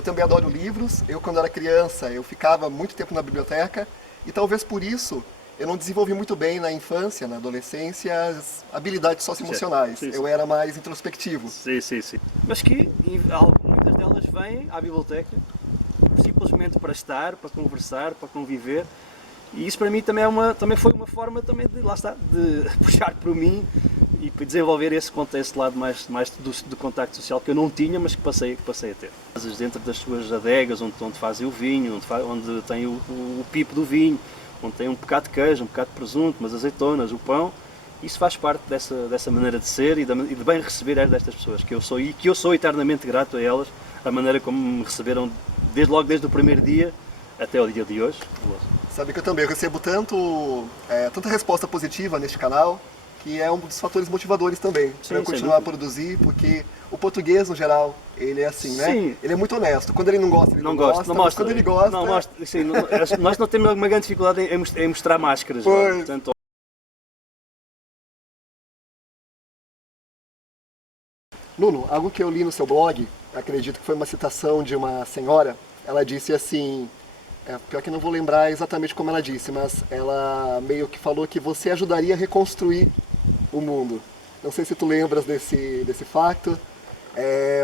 eu também adoro livros. Eu, quando era criança, eu ficava muito tempo na biblioteca e talvez por isso eu não desenvolvi muito bem na infância, na adolescência, as habilidades socioemocionais. Sim, sim. Eu era mais introspectivo. Sim, sim, sim. Mas que muitas delas vêm à biblioteca simplesmente para estar, para conversar, para conviver. E isso para mim também foi uma forma também de, lá está, de puxar por mim e desenvolver esse lado mais do contacto social que eu não tinha, mas que passei a ter. Dentro das suas adegas, onde fazem o vinho, onde tem o pipo do vinho, onde tem um bocado de queijo, um bocado de presunto, umas azeitonas, o pão, isso faz parte dessa maneira de ser e de bem receber destas pessoas, que eu sou eternamente grato a elas, a maneira como me receberam desde o primeiro dia até o dia de hoje. Sabe que eu também recebo tanta resposta positiva neste canal, que é um dos fatores motivadores também, para eu continuar a produzir, porque o português, no geral, ele é assim, né? Sim. Ele é muito honesto. Quando ele não gosta, ele não gosta, não mas mostra. quando ele gosta... Não mostra, sim, nós não temos uma grande dificuldade em mostrar máscaras. Pois. Portanto, Nuno, algo que eu li no seu blog, acredito que foi uma citação de uma senhora, ela disse assim, pior que não vou lembrar exatamente como ela disse, mas ela meio que falou que você ajudaria a reconstruir o mundo. Não sei se tu lembras desse facto,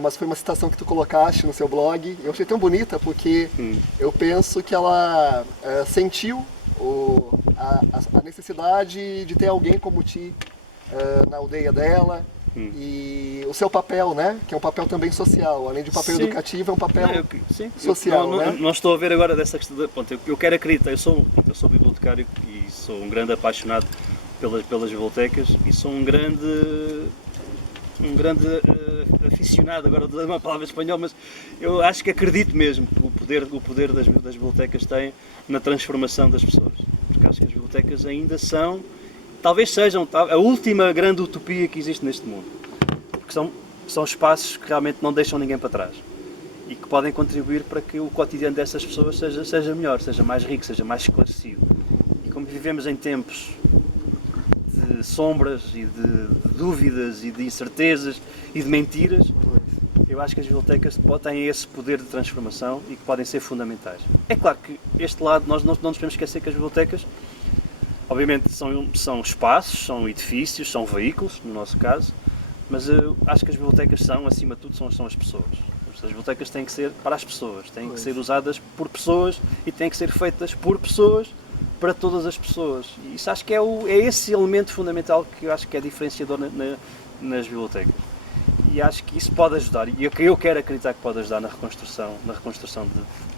mas foi uma citação que tu colocaste no seu blog. Eu achei tão bonita porque eu penso que ela sentiu a necessidade de ter alguém como ti na aldeia dela. E o seu papel, né? Que é um papel também social, além de papel educativo, é um papel social, né? Não estou a ver agora dessa questão. Eu quero acreditar, eu sou bibliotecário e sou um grande apaixonado pelas bibliotecas e sou um grande aficionado, agora de uma palavra espanhola, mas eu acho que acredito mesmo que o poder das bibliotecas tem na transformação das pessoas, porque acho que as bibliotecas ainda talvez sejam a última grande utopia que existe neste mundo, porque são espaços que realmente não deixam ninguém para trás e que podem contribuir para que o cotidiano dessas pessoas seja melhor, seja mais rico, seja mais esclarecido. E como vivemos em tempos de sombras e de dúvidas e de incertezas e de mentiras, eu acho que as bibliotecas têm esse poder de transformação e que podem ser fundamentais. É claro que este lado, nós não nos podemos esquecer que as bibliotecas obviamente são espaços, são edifícios, são veículos, no nosso caso, mas eu acho que as bibliotecas acima de tudo, são as pessoas. As bibliotecas têm que ser para as pessoas, têm que ser usadas por pessoas e têm que ser feitas por pessoas para todas as pessoas. E isso acho que é esse elemento fundamental que eu acho que é diferenciador nas bibliotecas. E acho que isso pode ajudar, e eu quero acreditar que pode ajudar na reconstrução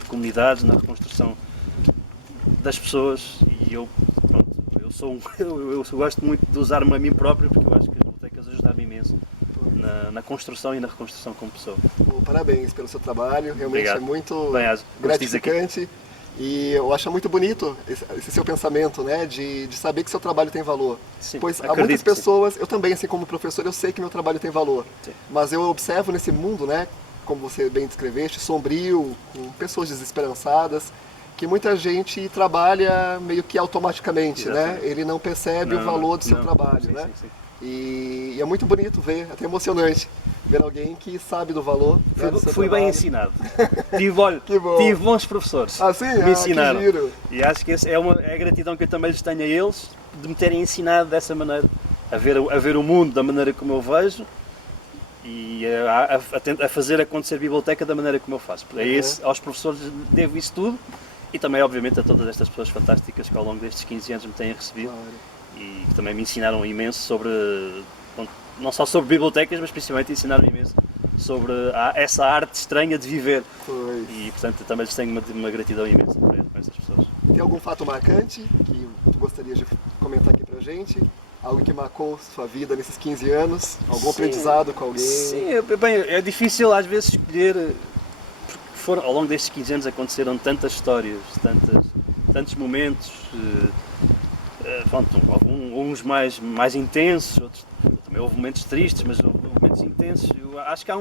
de comunidades, na reconstrução das pessoas, e eu gosto muito de usar-me a mim próprio, porque eu acho que as bibliotecas ajudaram-me imenso na construção e na reconstrução como pessoa. Parabéns pelo seu trabalho, realmente Obrigado. é muito Bem, gratificante e eu acho muito bonito esse seu pensamento, né, de saber que seu trabalho tem valor. Sim, pois há muitas pessoas, eu também, assim como professor, eu sei que meu trabalho tem valor, mas eu observo nesse mundo, né, como você bem descreveste, sombrio, com pessoas desesperançadas, que muita gente trabalha meio que automaticamente, né? Ele não percebe o valor do seu trabalho, né? Sim. E é muito bonito ver, até emocionante, ver alguém que sabe do valor. Fui bem ensinado. Tive bons professores. Sim? Me ensinaram. Que giro. E acho que é a gratidão que eu também lhes tenho a eles, de me terem ensinado dessa maneira, a ver o mundo da maneira como eu vejo e a fazer acontecer a biblioteca da maneira como eu faço. Aos professores devo isso tudo. E também, obviamente, a todas estas pessoas fantásticas que ao longo destes 15 anos me têm recebido e que também me ensinaram imenso não só sobre bibliotecas, mas principalmente ensinaram imenso sobre essa arte estranha de viver. E, portanto, também lhes tenho uma gratidão imensa para essas pessoas. Tem algum fato marcante que tu gostaria de comentar aqui pra gente? Algo que marcou sua vida nesses 15 anos? Algum aprendizado com alguém? Sim, é difícil às vezes escolher... Ao longo destes 15 anos aconteceram tantas histórias, tantos momentos, uns mais intensos, outros também houve momentos tristes, mas houve momentos intensos. Eu acho que há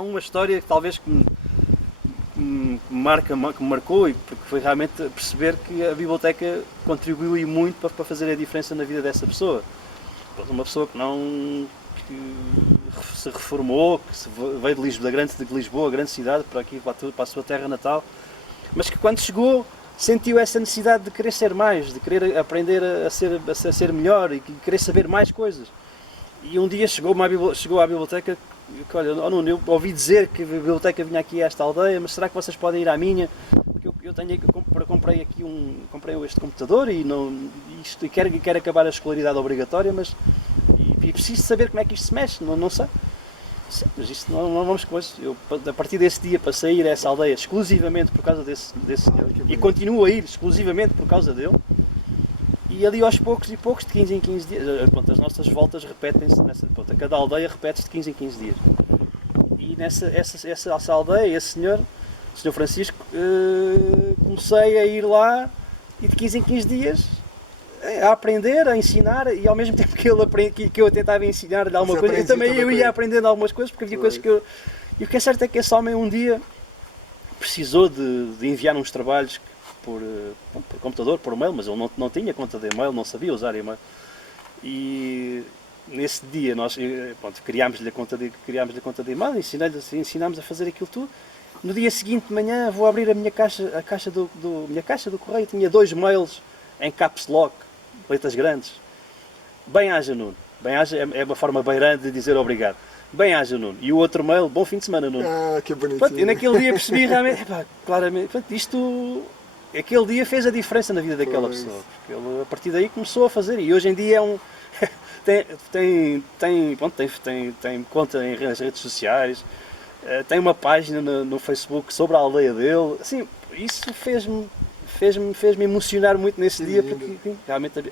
uma história que talvez que me marcou, e porque foi realmente perceber que a biblioteca contribuiu muito para fazer a diferença na vida dessa pessoa. Uma pessoa que que se reformou, que veio de Lisboa, grande cidade, para aqui, para a sua terra natal, mas que quando chegou sentiu essa necessidade de querer ser mais, de querer aprender a ser melhor e querer saber mais coisas. E um dia chegou à biblioteca, que, olha, oh Nuno, eu ouvi dizer que a biblioteca vinha aqui a esta aldeia, mas será que vocês podem ir à minha? Porque eu comprei este computador e quero acabar a escolaridade obrigatória, mas e preciso saber como é que isto se mexe, não sei. Sim, mas isto não vamos com isso. Eu, a partir desse dia, passei a ir a essa aldeia exclusivamente por causa desse senhor. E continuo a ir exclusivamente por causa dele. E ali aos poucos, de 15 em 15 dias, pronto, as nossas voltas repetem-se, a cada aldeia repete-se de 15 em 15 dias. E essa aldeia, esse senhor, o senhor Francisco, comecei a ir lá e de 15 em 15 dias a aprender, a ensinar, e ao mesmo tempo que eu tentava ensinar-lhe alguma coisa, eu ia aprendendo algumas coisas, porque havia coisas que eu... E o que é certo é que esse homem um dia precisou de enviar uns trabalhos por computador, por e-mail, mas ele não tinha conta de e-mail, não sabia usar e-mail. E nesse dia nós criámos-lhe a conta de e-mail, ensinámos a fazer aquilo tudo. No dia seguinte de manhã vou abrir minha caixa do correio, tinha 2 mails em caps lock, letras grandes. Bem-haja, Nuno. Bem-haja é uma forma beirante de dizer obrigado. Bem-haja, Nuno. E o outro mail, bom fim de semana, Nuno. Ah, que bonitinho. E naquele dia percebi realmente, claramente, aquele dia fez a diferença na vida daquela pessoa. Porque ele, a partir daí, começou a fazer. E hoje em dia tem conta nas redes sociais, tem uma página no Facebook sobre a aldeia dele. Assim, isso fez-me emocionar muito nesse dia, porque realmente a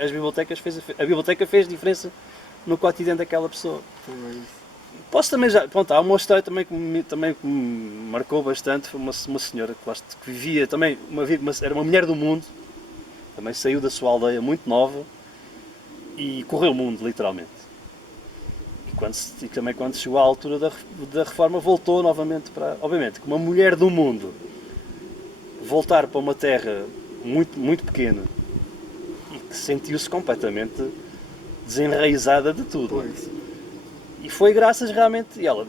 biblioteca fez diferença no cotidiano daquela pessoa. Posso também há uma história também que me marcou bastante. Foi uma senhora que vivia também, era uma mulher do mundo, também saiu da sua aldeia muito nova e correu o mundo, literalmente. E também quando chegou à altura da reforma voltou novamente para... Obviamente, que uma mulher do mundo voltar para uma terra muito, muito pequena e que sentiu-se completamente desenraizada de tudo. E foi graças realmente, ela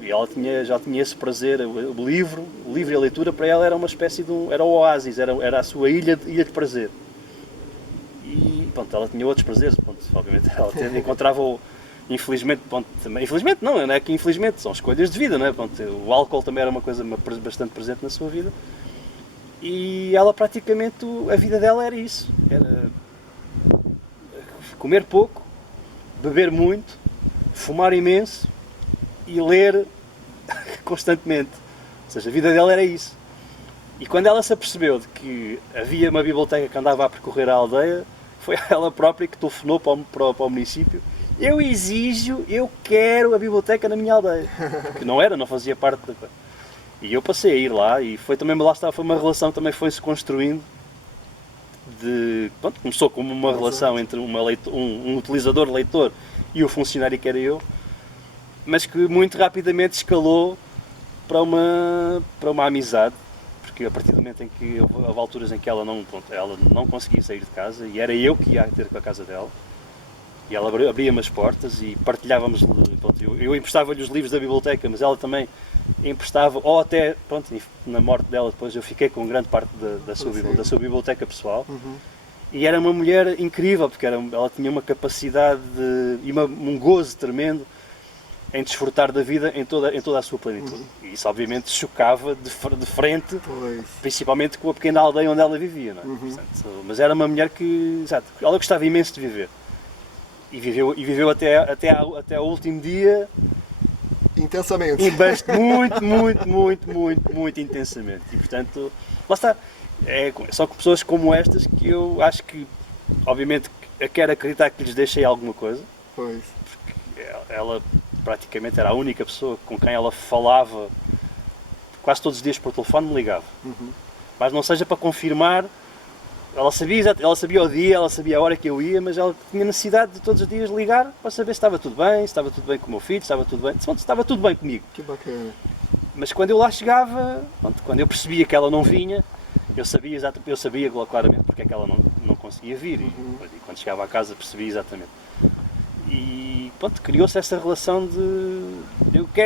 já tinha esse prazer, o livro e a leitura para ela era uma espécie de era o oásis, era a sua ilha de prazer. E pronto, ela tinha outros prazeres, obviamente ela encontrava infelizmente não é que infelizmente, são escolhas de vida, não é? O álcool também era uma coisa bastante presente na sua vida. E ela praticamente, a vida dela era isso, era comer pouco, beber muito, fumar imenso e ler constantemente. Ou seja, a vida dela era isso. E quando ela se apercebeu de que havia uma biblioteca que andava a percorrer a aldeia, foi ela própria que telefonou para o município. Eu quero a biblioteca na minha aldeia. Que não fazia parte da coisa. E eu passei a ir lá e foi uma relação que também foi-se construindo. Começou como uma relação entre um utilizador, leitor, e o funcionário que era eu, mas que muito rapidamente escalou para uma amizade, porque a partir do momento em que houve alturas em que ela não conseguia sair de casa e era eu que ia ter com a casa dela, e ela abria-me as portas e partilhávamos, eu emprestava-lhe os livros da biblioteca, mas ela também emprestava, ou até, na morte dela depois eu fiquei com grande parte da sua biblioteca pessoal. E era uma mulher incrível, porque ela tinha uma capacidade e um gozo tremendo em desfrutar da vida em toda a sua plenitude. E isso obviamente chocava de frente, principalmente com a pequena aldeia onde ela vivia. Não é? Portanto, mas era uma mulher que ela gostava imenso de viver. E viveu até ao último dia intensamente. Muito intensamente. E portanto, lá está. São pessoas como estas que eu acho que, obviamente, quero acreditar que lhes deixei alguma coisa. Porque ela praticamente era a única pessoa com quem ela falava quase todos os dias por telefone, me ligava. Mas não seja para confirmar, ela sabia o dia, ela sabia a hora que eu ia, mas ela tinha necessidade de todos os dias ligar para saber se estava tudo bem, com o meu filho, se estava tudo bem comigo. Que bacana. Mas quando eu lá chegava, quando eu percebia que ela não vinha, eu sabia claramente porque é que ela não conseguia vir. E quando chegava à casa percebi exatamente. E pronto, criou-se essa relação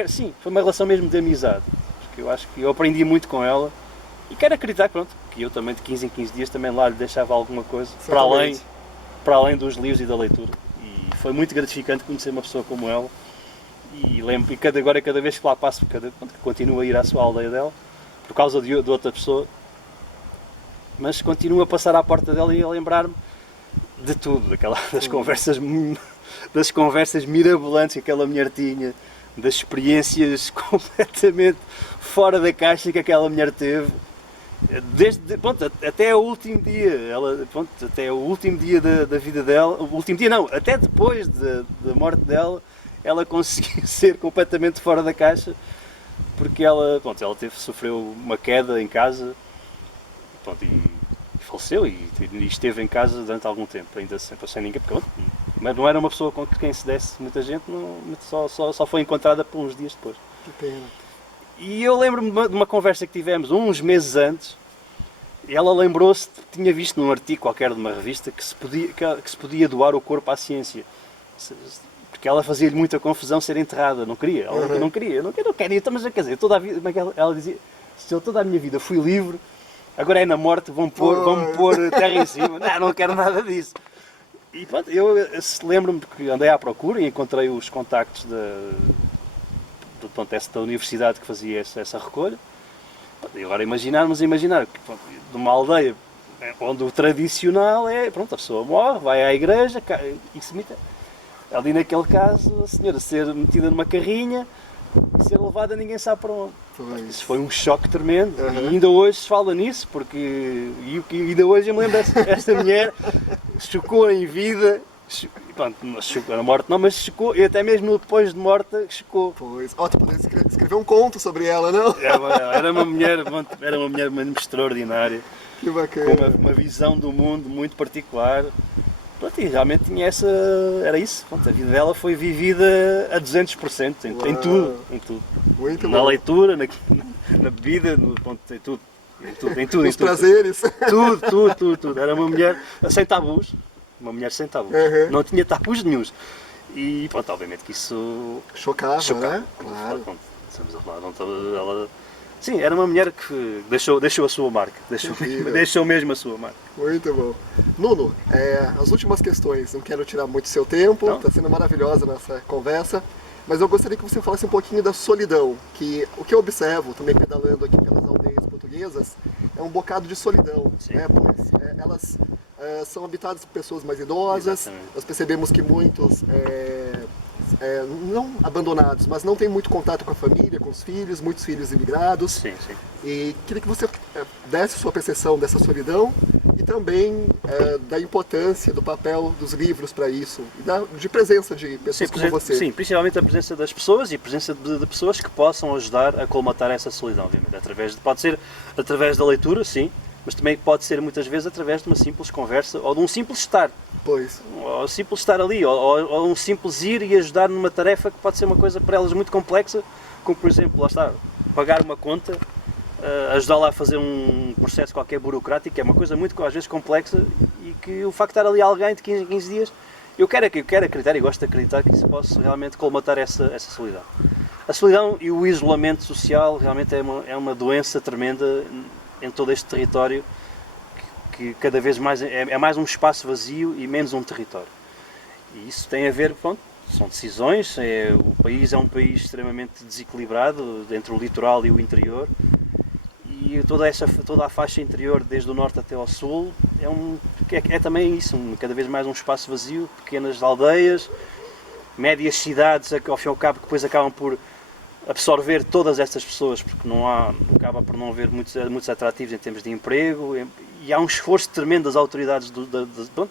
sim, foi uma relação mesmo de amizade. Porque eu acho que eu aprendi muito com ela e quero acreditar pronto, que eu também de 15 em 15 dias também lá lhe deixava alguma coisa, para além dos livros e da leitura. E foi muito gratificante conhecer uma pessoa como ela. E lembro, e cada vez que lá passo, continuo a ir à sua aldeia dela, por causa de outra pessoa, mas continuo a passar à porta dela e a lembrar-me de tudo, das conversas mirabolantes que aquela mulher tinha, das experiências completamente fora da caixa que aquela mulher teve, até o último dia, até o último dia da vida dela, o último dia não, até depois da morte dela, ela conseguiu ser completamente fora da caixa, porque ela sofreu uma queda em casa, e faleceu e esteve em casa durante algum tempo, ainda sem ninguém, porque mas não era uma pessoa com quem se desse muita gente, só foi encontrada por uns dias depois. Que pena. E eu lembro-me de uma conversa que tivemos uns meses antes, e ela lembrou-se, tinha visto num artigo qualquer de uma revista, que se podia doar o corpo à ciência. Porque ela fazia-lhe muita confusão ser enterrada, não queria, ela não queria, eu não quero, então, mas quer dizer, toda a vida, ela dizia, se eu toda a minha vida fui livre, agora é na morte, vão-me pôr terra em cima, não quero nada disso. E pronto, eu lembro-me que andei à procura e encontrei os contactos da universidade que fazia essa recolha. E agora imaginar que de uma aldeia onde o tradicional é, a pessoa morre, vai à igreja e se imita. Ali naquele caso, a senhora ser metida numa carrinha e ser levada ninguém sabe para onde. Isso foi um choque tremendo e ainda hoje se fala nisso, porque ainda hoje eu me lembro esta mulher chocou em vida, chocou na morte não, mas chocou, e até mesmo depois de morta chocou. Pois, tu poderia escrever um conto sobre ela, não? Era uma mulher mesmo extraordinária, que bacana. Com uma visão do mundo muito particular. E realmente tinha era isso, a vida dela foi vivida a 200%, em tudo. Muito na bom. Leitura, na bebida, em tudo. Nos prazeres. Tudo. Era uma mulher sem tabus, não tinha tabus nenhuns. E obviamente que isso chocava. Né? Claro. Sim, era uma mulher que deixou a sua marca, deixou mesmo a sua marca. Muito bom. Nuno, as últimas questões, não quero tirar muito seu tempo, está sendo maravilhosa nossa conversa, mas eu gostaria que você falasse um pouquinho da solidão, que o que eu observo, também pedalando aqui pelas aldeias portuguesas, é um bocado de solidão, né? Pois elas são habitadas por pessoas mais idosas. Exatamente. Nós percebemos que muitos não abandonados, mas não tem muito contato com a família, com os filhos, muitos filhos imigrados. Sim. E queria que você desse sua percepção dessa solidão e também da importância do papel dos livros para isso, e de presença de pessoas como você. Sim, principalmente a presença das pessoas e a presença de pessoas que possam ajudar a colmatar essa solidão, obviamente. Pode ser através da leitura, sim, mas também pode ser muitas vezes através de uma simples conversa ou de um simples estar. Pois. Ou simples estar ali, ou um simples ir e ajudar numa tarefa que pode ser uma coisa para elas muito complexa, como por exemplo, lá está, pagar uma conta, ajudá-la a fazer um processo qualquer burocrático, que é uma coisa muito às vezes complexa, e que o facto de estar ali alguém de 15 em 15 dias, eu quero acreditar e gosto de acreditar que isso possa realmente colmatar essa solidão. A solidão e o isolamento social realmente é uma doença tremenda em todo este território, que cada vez mais é mais um espaço vazio e menos um território. E isso tem a ver, são decisões, o país é um país extremamente desequilibrado entre o litoral e o interior, e toda a faixa interior, desde o norte até ao sul, é também isso, cada vez mais um espaço vazio, pequenas aldeias, médias cidades, ao fim e ao cabo, que depois acabam por absorver todas estas pessoas, porque acaba por não haver muitos atrativos em termos de emprego, e há um esforço tremendo das autoridades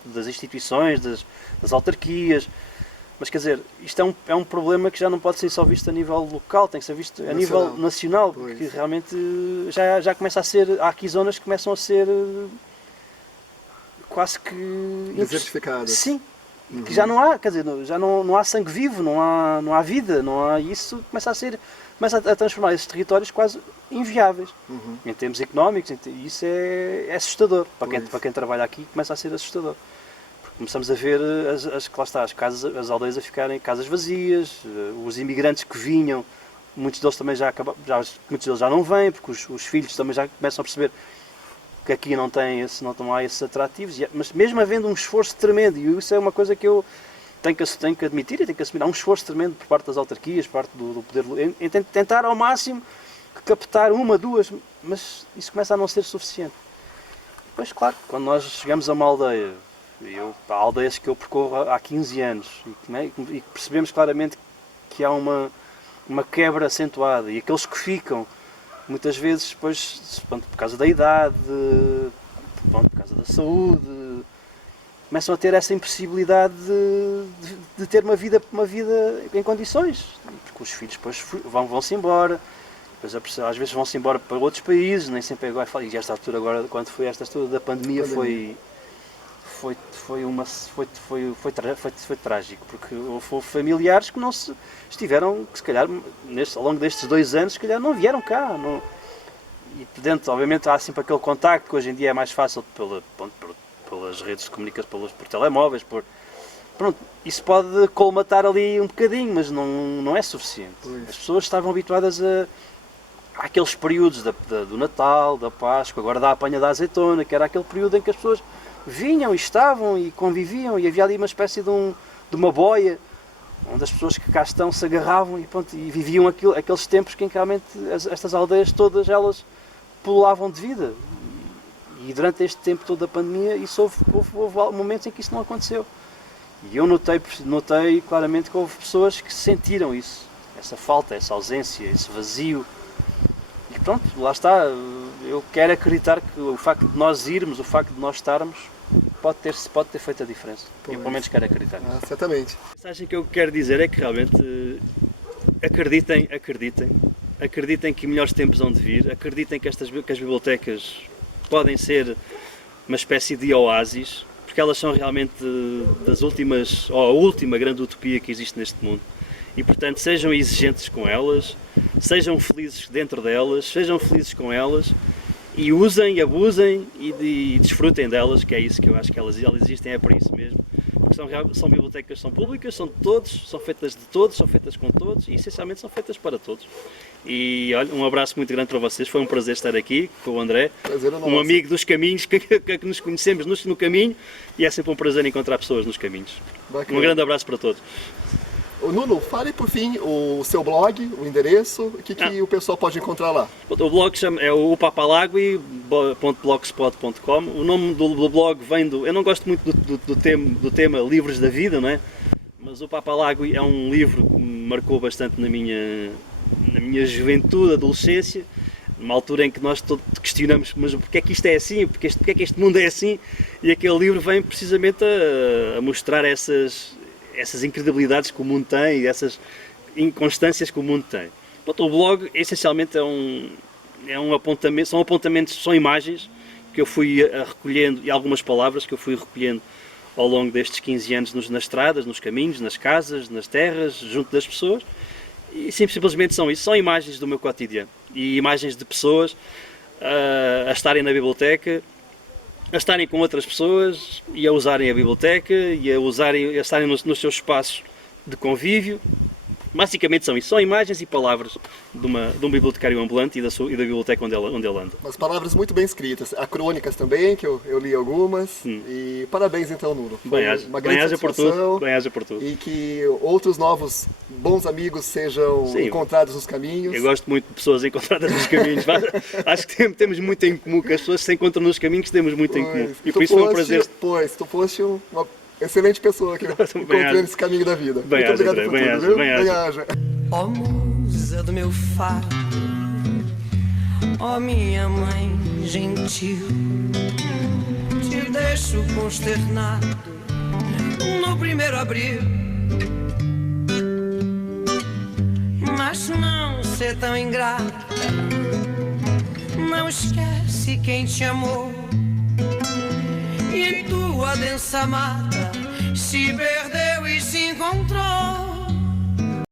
das instituições, das autarquias, mas quer dizer, isto é um problema que já não pode ser só visto a nível local, tem que ser visto a nível nacional, porque realmente já começa a ser, há aqui zonas que começam a ser quase que desertificadas. Sim. Que já não há, quer dizer, já não há sangue vivo, não há vida, isso começa a transformar esses territórios quase inviáveis, em termos económicos, e isso é assustador, para quem trabalha aqui começa a ser assustador, porque começamos a ver lá está, as aldeias a ficarem casas vazias, os imigrantes que vinham, muitos deles também muitos deles já não vêm, porque os filhos também já começam a perceber que aqui não há esses atrativos, mas mesmo havendo um esforço tremendo, e isso é uma coisa que eu tenho que admitir e tenho que assumir, há um esforço tremendo por parte das autarquias, por parte do poder, em tentar ao máximo captar uma, duas, mas isso começa a não ser suficiente. Depois, claro, quando nós chegamos a uma aldeia, há aldeias que eu percorro há 15 anos, e percebemos claramente que há uma quebra acentuada, e aqueles que ficam, muitas vezes, depois, por causa da idade, por causa da saúde, começam a ter essa impossibilidade de ter uma vida em condições, porque os filhos depois vão-se embora, depois às vezes vão-se embora para outros países, nem sempre é igual. E esta altura agora, quando foi esta altura da pandemia, foi trágico, porque houve familiares que não estiveram, que se calhar, ao longo destes 2 anos, se calhar não vieram cá. E dentro, obviamente, há sempre aquele contacto que hoje em dia é mais fácil pelas redes de comunicação, por telemóveis, pronto, isso pode colmatar ali um bocadinho, mas não é suficiente. Pois. As pessoas estavam habituadas àqueles períodos do Natal, da Páscoa, agora da apanha da azeitona, que era aquele período em que as pessoas vinham e estavam e conviviam, e havia ali uma espécie de uma boia onde as pessoas que cá estão se agarravam e viviam aqueles tempos que realmente estas aldeias todas elas pulavam de vida. E durante este tempo todo da pandemia houve momentos em que isso não aconteceu. E eu notei claramente que houve pessoas que sentiram isso, essa falta, essa ausência, esse vazio. E pronto, lá está, eu quero acreditar que o facto de nós irmos, o facto de nós estarmos, pode ter feito a diferença. Eu pelo menos quero acreditar nisso. Certamente. A mensagem que eu quero dizer é que realmente acreditem que melhores tempos hão de vir, acreditem que as bibliotecas podem ser uma espécie de oásis, porque elas são realmente a última grande utopia que existe neste mundo. E portanto sejam exigentes com elas, sejam felizes dentro delas, sejam felizes com elas e usem, abusem e desfrutem delas, que é isso que eu acho que elas existem, é para isso mesmo. Porque são bibliotecas, são públicas, são de todos, são feitas de todos, são feitas com todos e essencialmente são feitas para todos. E olha, um abraço muito grande para vocês, foi um prazer estar aqui com o André, um amigo dos caminhos, que nos conhecemos no caminho e é sempre um prazer encontrar pessoas nos caminhos. Bacana. Um grande abraço para todos. Nuno, fale por fim o seu blog, o endereço, o que o pessoal pode encontrar lá. O blog é o papalagui.blogspot.com. O nome do blog vem eu não gosto muito do tema Livros da Vida, não é? Mas o Papalagui é um livro que me marcou bastante na minha juventude, adolescência, numa altura em que nós todos questionamos, mas porque é que isto é assim, porque é que este mundo é assim, e aquele livro vem precisamente a mostrar essas incredibilidades que o mundo tem e essas inconstâncias que o mundo tem. Portanto, o blog essencialmente é um apontamento, são apontamentos, são imagens que eu fui recolhendo e algumas palavras que eu fui recolhendo ao longo destes 15 anos nas estradas, nos caminhos, nas casas, nas terras, junto das pessoas. E simplesmente são isso, são imagens do meu cotidiano e imagens de pessoas a estarem na biblioteca, a estarem com outras pessoas e a usarem a biblioteca e a estarem nos seus espaços de convívio. Basicamente são isso, são imagens e palavras de um bibliotecário ambulante e da biblioteca onde ele anda. Mas palavras muito bem escritas, há crônicas também, que eu li algumas, e parabéns então, Nuno. Uma grande satisfação. Bem-aja por tudo. E que outros novos bons amigos sejam encontrados nos caminhos. Eu gosto muito de pessoas encontradas nos caminhos, acho que temos muito em comum, que as pessoas se encontram nos caminhos, temos muito em comum. E por isso foi um prazer. Tu foste uma excelente pessoa que encontrei nesse caminho da vida. Muito obrigado por tudo, viu? Bem-aja. Ó musa do meu fado, ó minha mãe gentil, te deixo consternado no primeiro abril. Mas não ser tão ingrata, não esquece quem te amou e em tua densa mata se perdeu e se encontrou.